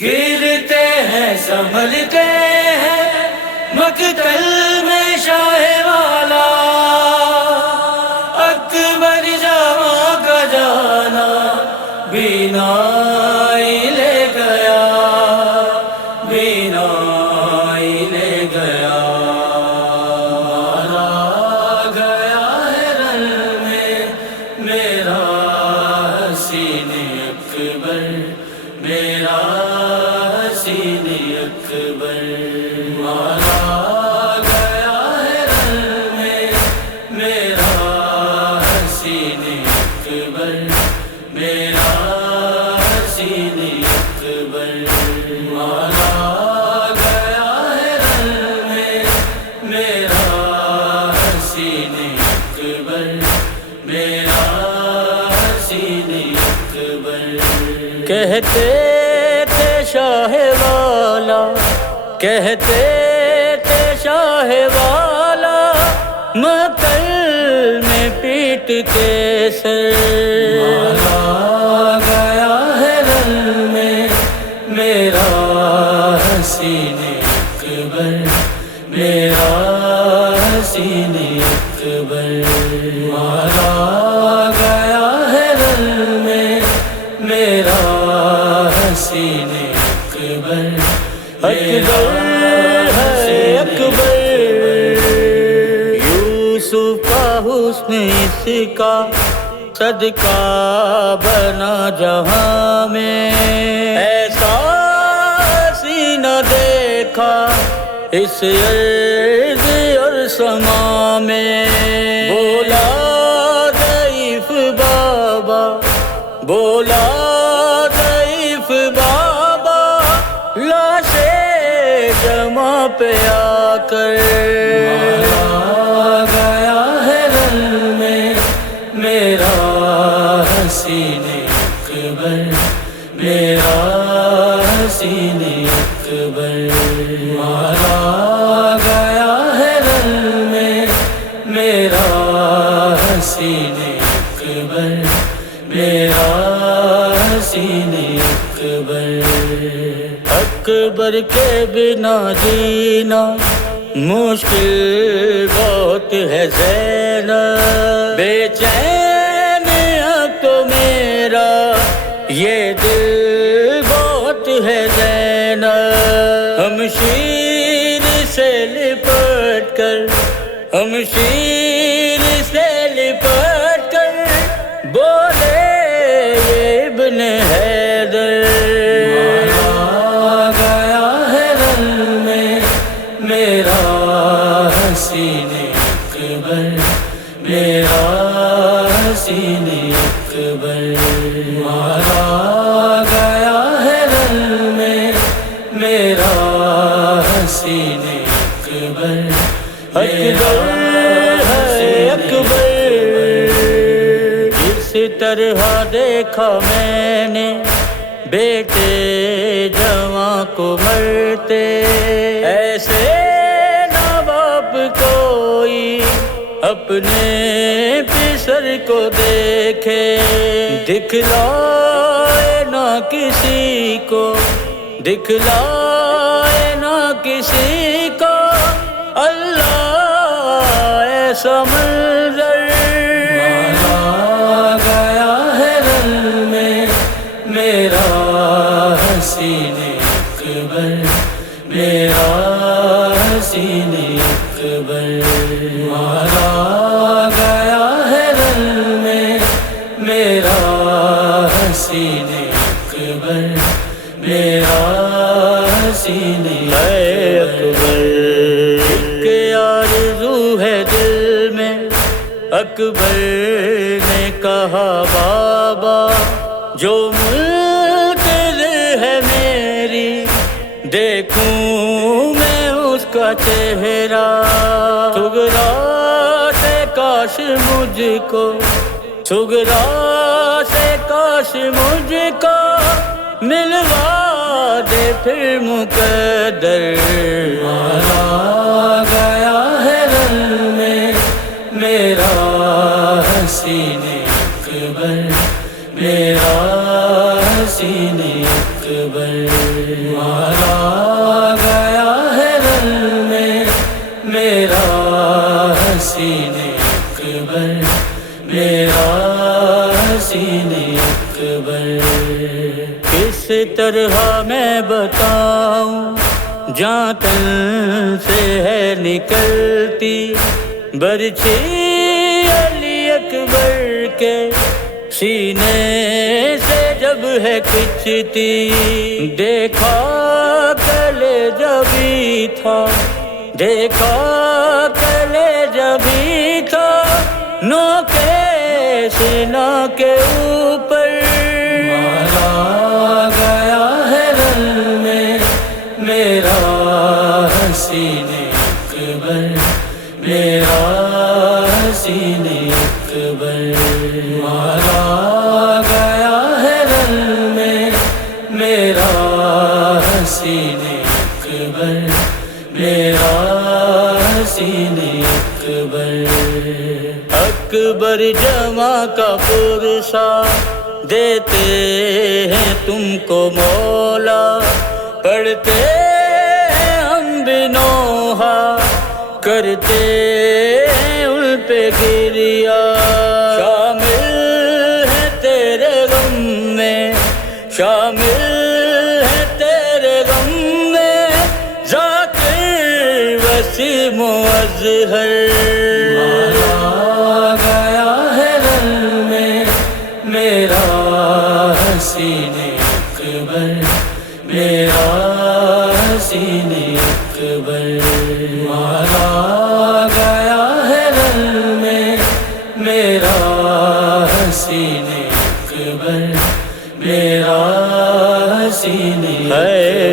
گرتے ہیں سنبھلتے ہیں مقتل میں شاہ والا، اکبر جہاں کا جانا بینائی لے گیا، بینائی لے گیا، مارا گیا ہے رن میں میرا حسین اکبر، میرا حسین اکبر، مارا گیا ہے رن میں میرا حسین اکبر، میرا حسین اکبر، مارا گیا ہے رن میں میرا حسین اکبر، میرا حسین اکبر۔ کہتے تھے شاہ والا، کہتے تھے شاہ والا، مقتل میں پیٹ کے سر، مارا گیا ہے رن میں میرا حسین اکبر، میرا حسین اکبر، مارا گیا ہے رن میں میرا حسین اکبر، اکبر ہے اکبر، یوسف کا حسن اس کا صدقہ بنا جہاں میں، ایسا سینہ دیکھا اس ارض اور سما میں، بولا ضعیف بابا، بولا ضعیف بابا، لاشیں جمع پہ آ کر، مارا گیا ہے رن میں میرا حسین اکبر، میرا حسین اکبر، مارا گیا ہے رن میں میرا حسین اکبر، میرا حسین اکبر۔ اکبر کے بنا جینا مشکل بہت ہے زینب، بے چین اب تو میرا یہ دل بہت ہے زینب، ہم شیر سے لپٹ کر، ہم شیر سے لپٹ کر بولے یہ ابن حیدر، مارا گیا ہے رن میں میرا حسین اکبر، میرا حسین اکبر، مارا گیا ہے رن میں میرا حسین اکبر، اکبر ہے اکبر، اس طرح دیکھا میں نے بیٹے جوان کو مرتے، ایسے نہ باپ کوئی اپنے پسر کو دیکھے، دکھلائے نہ کسی کو، دکھلائے نہ کسی کو اللہ ایسا منظر، مارا گیا ہے رن میں میرا حسین اکبر، میرا حسین اکبر، مارا گیا ہے رن میں میرا حسین اکبر، میرا حسین اکبر، ایک آرزو ہے دل میں، اکبر نے کہا بابا، جو ملک ہے میری دیکھوں میں اس کا چہرہ، سغرا سے کاش مجھ کو، سغرا سے کاش مجھ کو ملوا دے پھر مقدر، مارا گیا ہے رن میں میرا حسین اکبر، میرا حسین اکبر، مارا گیا ہے رن میں میرا حسین اکبر، میرا حسین اکبر۔ کس طرح میں بتاؤں جہاں تن سے ہے نکلتی برچھی علی اکبر کے سینے سے جب ہے کھچتی، دیکھا کلیجہ بھی تھا، دیکھا کلیجہ بھی تھا نوکے سینہ کے اوپر۔ مارا گیا ہے رن میں میرا حسین اکبر، میرا حسین اکبر۔ مارا گیا ہے رن میں میرا حسین اکبر، میرا حسین اکبر۔ اکبر جمع کا پرسا دیتے ہیں تم کو مولا، پڑھتے ہیں ہم بھی نوحہ، کرتے ہیں ان پہ گریا، شامل ہے تیرے غم میں، شامل ہے تیرے غم میں ذاکر وسیم و اظہر۔ مارا گیا ہے رن میں میرا حسین اکبر، میرا حسین اکبر۔ مارا گیا ہے رن میں میرا حسین اکبر، میرا حسین اکبر۔